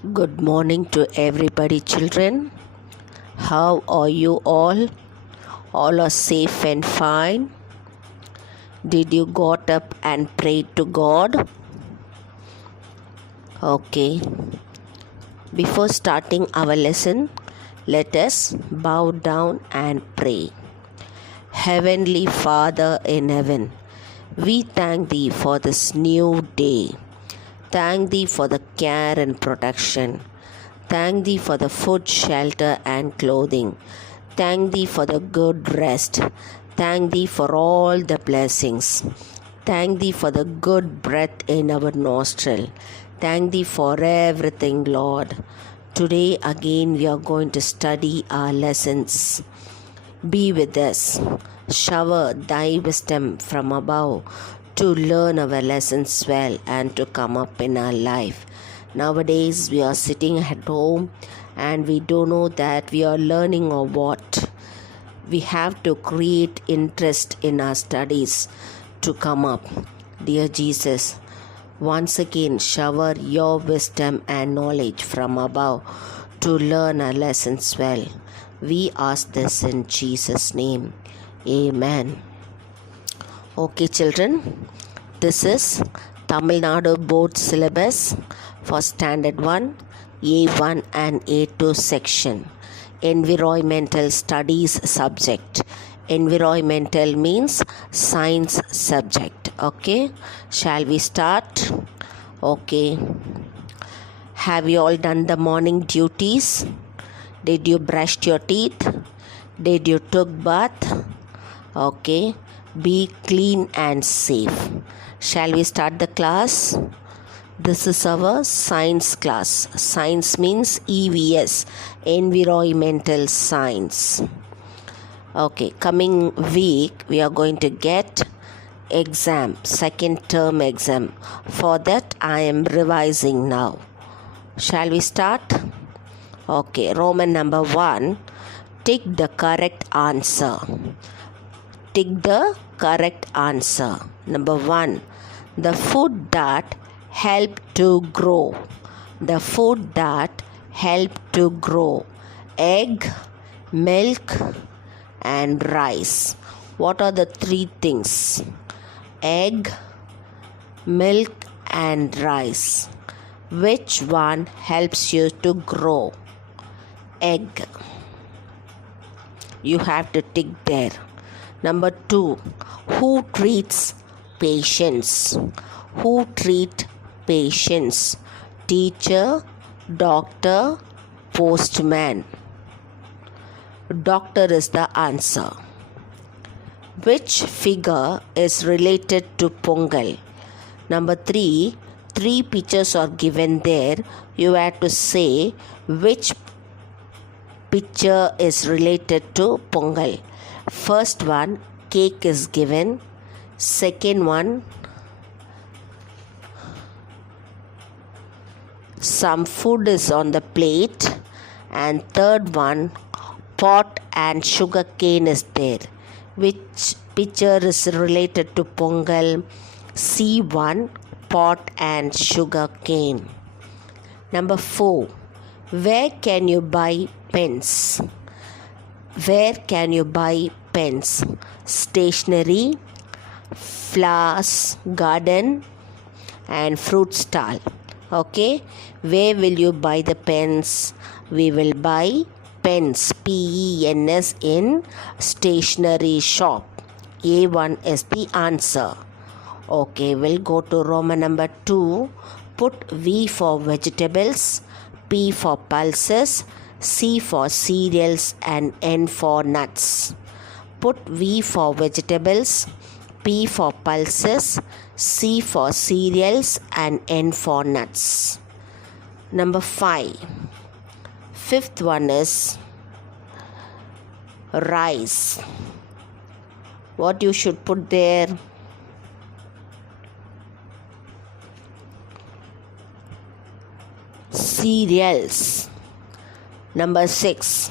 Good morning to everybody, children. How are you all? All are safe and fine. Did you got up and prayed to God? Okay. Before starting our lesson, let us bow down and pray. Heavenly Father in heaven, we thank Thee for this new day. Thank Thee for the care and protection. Thank Thee for the food, shelter and clothing. Thank Thee for the good rest. Thank Thee for all the blessings. Thank Thee for the good breath in our nostril. Thank Thee for everything, Lord. Today again we are going to study our lessons. Be with us. Shower Thy wisdom from above to learn our lessons well and to come up in our life. Nowadays we are sitting at home and we don't know that we are learning or what. We have to create interest in our studies to come up. Dear Jesus, once again shower your wisdom and knowledge from above to learn our lessons well. We ask this in Jesus' name. Amen. Okay, children, this is Tamil Nadu Board Syllabus for Standard 1, A1 and A2 section. Environmental Studies subject. Environmental means science subject. Okay, shall we start? Okay. Have you all done the morning duties? Did you brush your teeth? Did you took bath? Okay. Be clean and safe. Shall we start the class? This is our science class. Science means EVS, Environmental Science. Okay, coming week we are going to get exam, second term exam. For that I am revising now. Shall we start? Okay, Roman number 1. Tick the correct answer. Tick the correct answer. Number 1. The food that help to grow. The food that help to grow. Egg, milk and rice. What are the three things? Egg, milk and rice. Which one helps you to grow? Egg. You have to tick there. Number 2. Who treats patients? Who treat patients? Teacher, doctor, postman. Doctor is the answer. Which figure is related to Pongal? Number 3. 3 pictures are given there. You have to say which picture is related to Pongal. First one, cake is given. Second one, some food is on the plate. And third one, pot and sugar cane is there. Which picture is related to Pongal? C1, pot and sugar cane. Number 4. Where can you buy pens? Where can you buy pens? Stationery, flowers, garden and fruit stall. Okay, where will you buy the pens? We will buy pens, P-E-N-S, in stationery shop. A1 is the answer. Okay, we'll go to Roman number 2. Put V for vegetables, P for pulses, C for cereals and N for nuts. Put V for vegetables, P for pulses, C for cereals and N for nuts. Number 5. Fifth one is rice. What you should put there? Cereals. Number 6.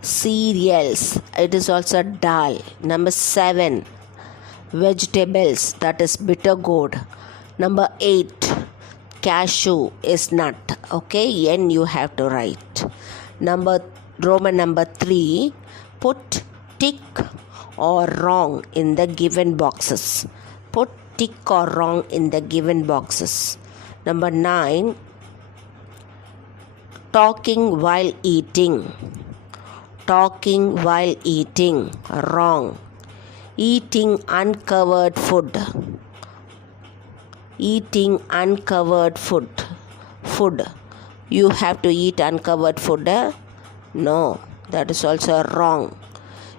Cereals. It is also dal. Number 7. Vegetables. That is bitter gourd. Number 8. Cashew is nut. Okay, N you have to write. Roman number 3, put tick or wrong in the given boxes. Put tick or wrong in the given boxes. Number 9, talking while eating. Talking while eating, wrong. Eating uncovered food. Eating uncovered food. You have to eat uncovered food. No, that is also wrong.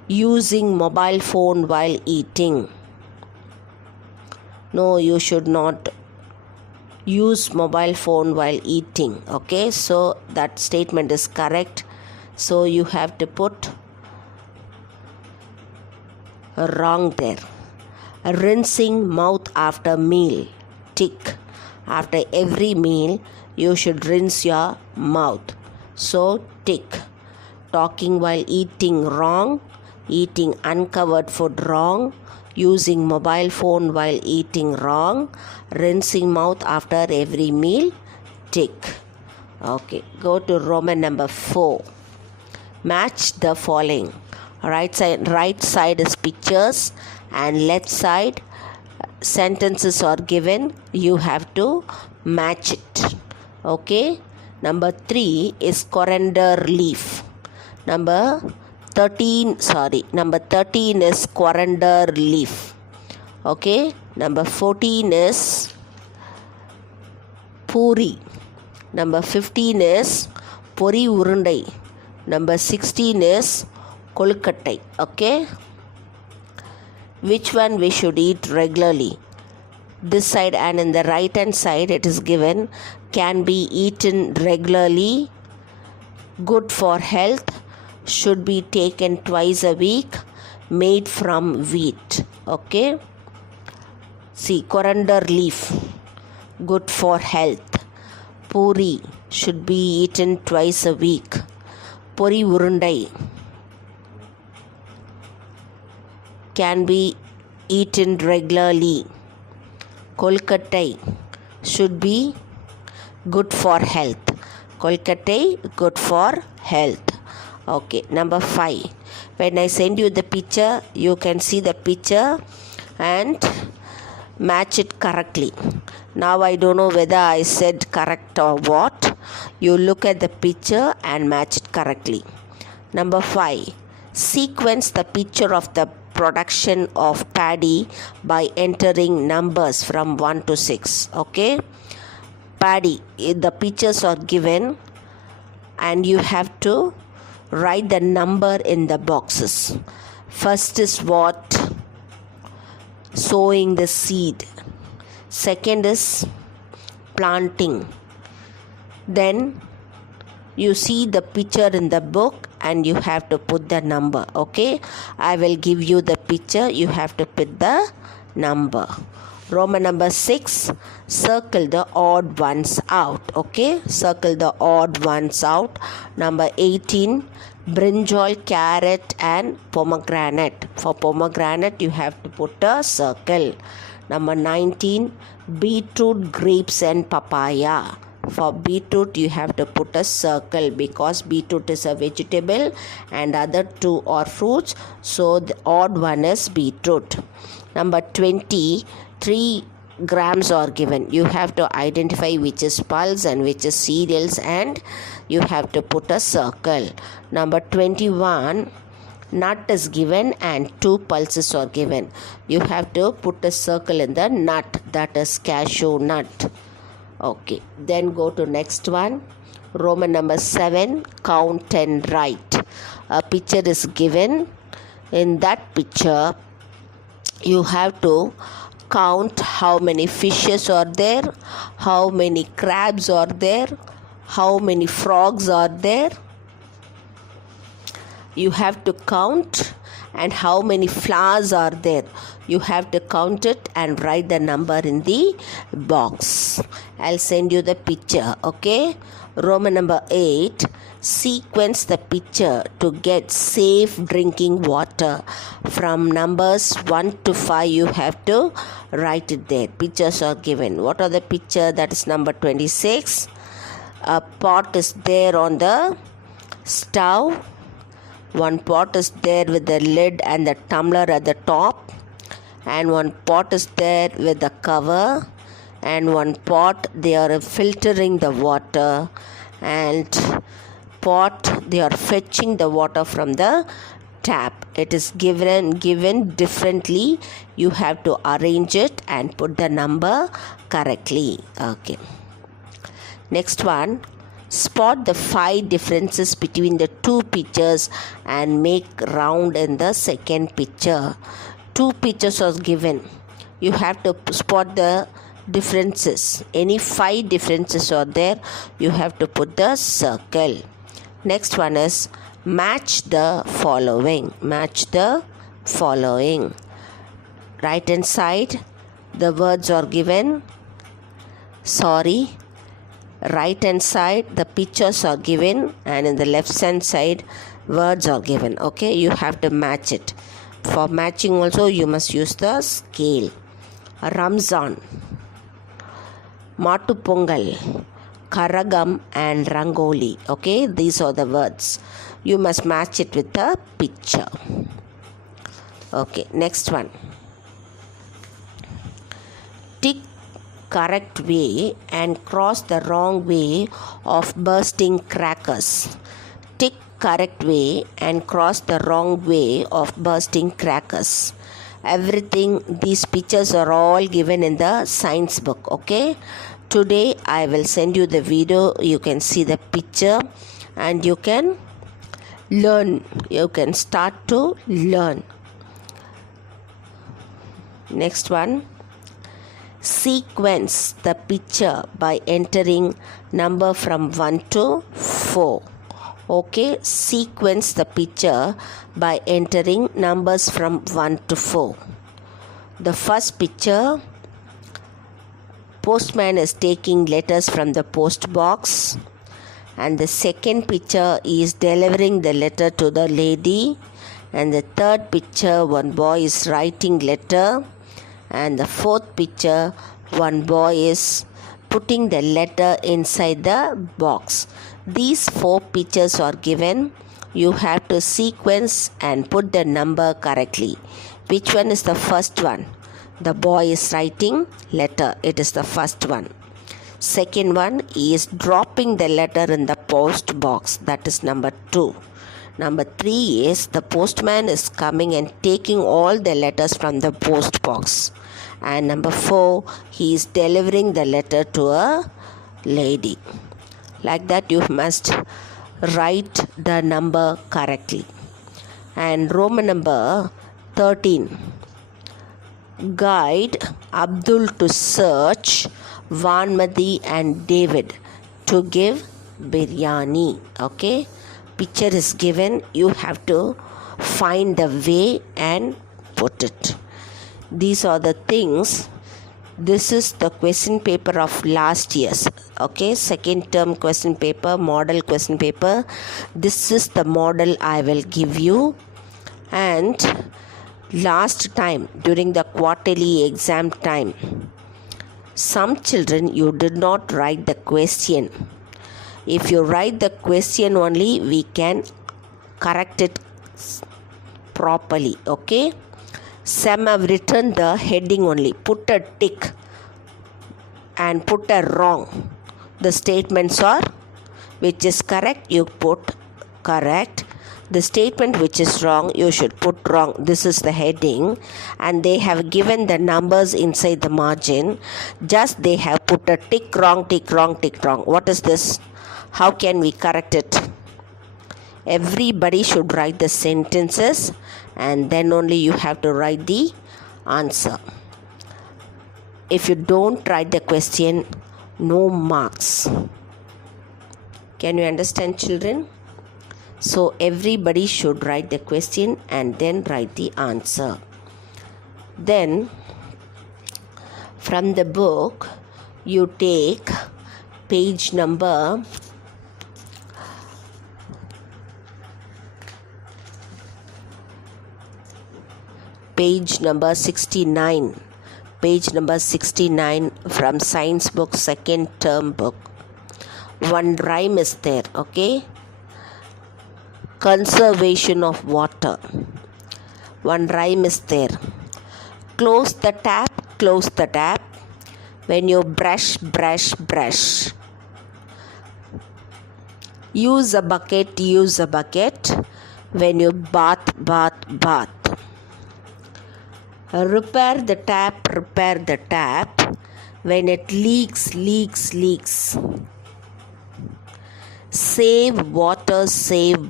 Using mobile phone while eating. No, you should not use mobile phone while eating. Okay, so that statement is correct. So you have to put wrong there. Rinsing mouth after meal. Tick. After every meal, you should rinse your mouth. So tick. Talking while eating, wrong. Eating uncovered food, wrong. Using mobile phone while eating, wrong. Rinsing mouth after every meal, tick. Okay, go to Roman number 4. Match the following. Right side is pictures and left side sentences are given. You have to match it. Okay. Number 3 is coriander leaf. Number 13 is coriander leaf. Okay. Number 14 is puri. Number 15 is pori urundai. Number 16 is kolkattai. Okay. Which one we should eat regularly? This side and in the right hand side it is given can be eaten regularly, good for health, should be taken twice a week, made from wheat. Okay. See, coriander leaf, good for health. Puri, should be eaten twice a week. Pori urundai, can be eaten regularly. Kolkattai, should be good for health. Kolkattai, good for health. Okay, number 5. When I send you the picture, you can see the picture and match it correctly. Now I don't know whether I said correct or what. You look at the picture and match it correctly. Number 5. Sequence the picture of the production of paddy by entering numbers from 1 to 6. Okay. Paddy, the pictures are given and you have to write the number in the boxes. First is what? Sowing the seed. Second is planting. Then you see the picture in the book and you have to put the number. Okay, I will give you the picture, you have to put the number. Roman number 6, circle the odd ones out. Okay, circle the odd ones out. Number 18, brinjal, carrot and pomegranate. For pomegranate you have to put a circle. Number 19, beetroot, grapes and papaya. For beetroot you have to put a circle because beetroot is a vegetable and other two are fruits, so the odd one is beetroot. Number 20, 3 grams are given. You have to identify which is pulse and which is cereals and you have to put a circle. Number 21, nut is given and 2 pulses are given. You have to put a circle in the nut, that is cashew nut. Okay, then go to next one. Roman number 7, count and write. A picture is given. In that picture, you have to count how many fishes are there, how many crabs are there, how many frogs are there. You have to count and how many flowers are there. You have to count it and write the number in the box. I'll send you the picture. Okay, Roman number 8, sequence the picture to get safe drinking water. From numbers 1 to 5, you have to write it there. Pictures are given. What are the picture? That is number 26. A pot is there on the stove. One pot is there with the lid and the tumbler at the top. And one pot is there with the cover. And one pot they are filtering the water, and pot they are fetching the water from the tap. It is given differently. You have to arrange it and put the number correctly. Okay. Next one, spot the 5 differences between the 2 pictures and make round in the second picture. 2 pictures are given. You have to spot the differences. Any 5 differences are there, you have to put the circle. Next one is match the following. Match the following. Right hand side, the words are given. Right hand side, the pictures are given, and in the left hand side, words are given. Okay, you have to match it. For matching also, you must use the scale. Ramzan, Matu Pongal, Karagam and Rangoli. Okay, these are the words. You must match it with the picture. Okay, next one. Tick correct way and cross the wrong way of bursting crackers. Tick correct way and cross the wrong way of bursting crackers. Everything, these pictures are all given in the science book. Okay, today I will send you the video. You can see the picture and you can learn. You can start to learn. Next one, sequence the picture by entering number from 1 to 4. Okay, sequence the picture by entering numbers from 1 to 4. The first picture, postman is taking letters from the post box, and the second picture is delivering the letter to the lady, and the third picture, one boy is writing letter, and the fourth picture, one boy is putting the letter inside the box. These 4 pictures are given. You have to sequence and put the number correctly. Which one is the first one? The boy is writing letter. It is the first one. Second one is dropping the letter in the post box. That is number 2. Number 3 is the postman is coming and taking all the letters from the post box. And number 4, he is delivering the letter to a lady. Like that, you must write the number correctly. And Roman number 13, guide Abdul to search Vanmati and David to give biryani. Okay, picture is given. You have to find the way and put it. These are the things. This is the question paper of last year's. Okay, second term question paper, model question paper. This is the model I will give you. And last time, during the quarterly exam time, some children, you did not write the question. If you write the question only, we can correct it properly. Okay. Some have written the heading only. Put a tick and put a wrong. The statements are, which is correct, you put correct. The statement which is wrong, you should put wrong. This is the heading. And they have given the numbers inside the margin. Just they have put a tick wrong, tick wrong, tick wrong. What is this? How can we correct it? Everybody should write the sentences, and then only you have to write the answer. If you don't write the question, no marks. Can you understand, children? So everybody should write the question and then write the answer. Then from the book, you take page number page number 69. Page number 69 from science book, second term book. One rhyme is there, okay? Conservation of water. One rhyme is there. Close the tap when you brush, brush, brush. Use a bucket when you bath, bath, bath. Repair the tap when it leaks, leaks, leaks. Save water, save,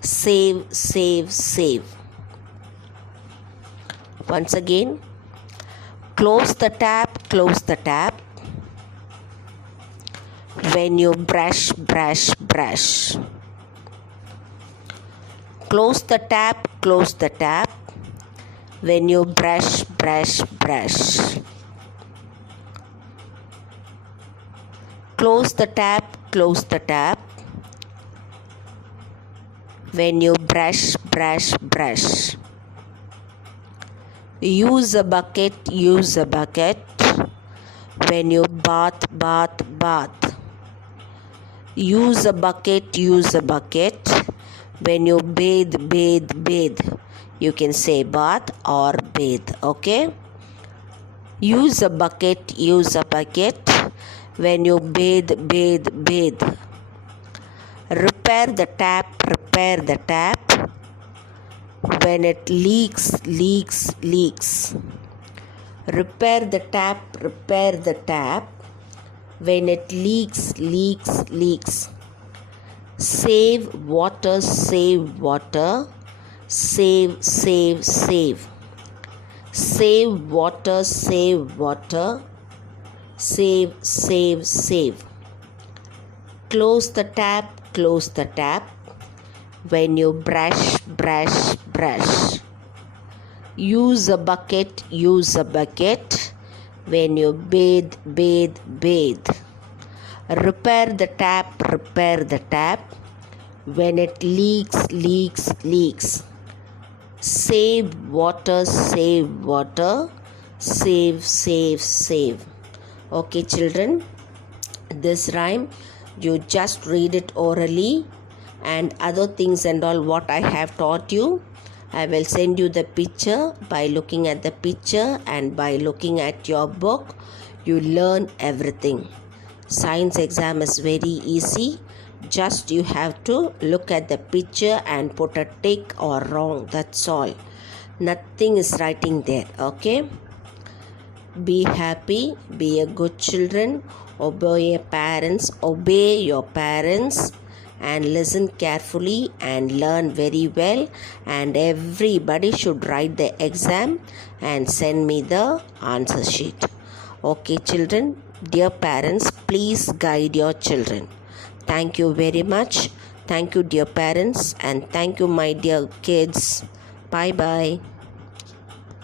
save, save. Once again, close the tap when you brush, brush, brush. Close the tap when you brush, brush, brush. Close the tap when you brush, brush, brush. Use a bucket when you bath, bath, bath. Use a bucket when you bathe, bathe, bathe. You can say bath or bathe, okay? Use a bucket when you bathe, bathe, bathe. Repair the tap when it leaks, leaks, leaks. Repair the tap when it leaks, leaks, leaks. Save water, save, save, save. Save water, save, save. Close the tap when you brush, brush, brush. Use a bucket when you bathe, bathe, bathe. Repair the tap when it leaks, leaks, leaks. Save water, save, save. Okay, children, this rhyme you just read it orally, and other things and all what I have taught you, I will send you the picture. By looking at the picture and by looking at your book, you learn everything. Science exam is very easy. Just you have to look at the picture and put a tick or wrong. That's all. Nothing is writing there, okay? Be happy, be a good children, obey your parents, and listen carefully and learn very well. And everybody should write the exam and send me the answer sheet. Okay, children, dear parents, please guide your children. Thank you very much. Thank you, dear parents, and thank you, my dear kids. Bye bye.